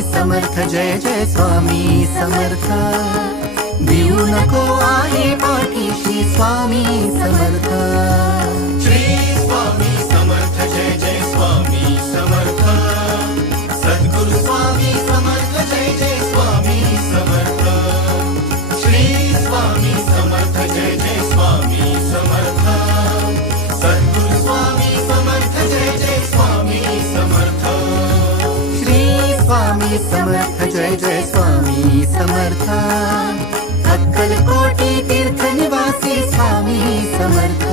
समर्थ जय जय स्वामी समर्थ देऊ नको आहे पाठीशी स्वामी समर्थ श्री स्वामी समर्थ जय जय स्वामी समर्थ सद्गुरु स्वामी समर्थ जय जय स्वामी समर्थ श्री स्वामी समर्थ जय जय स्वामी समर्थ सद्गुरु स्वामी समर्थ जय जय स्वामी समर्थ श्री स्वामी समर्थ जय जय स्वामी समर्थ अक्कलकोटी तीर्थ निवासी स्वामी समर्थ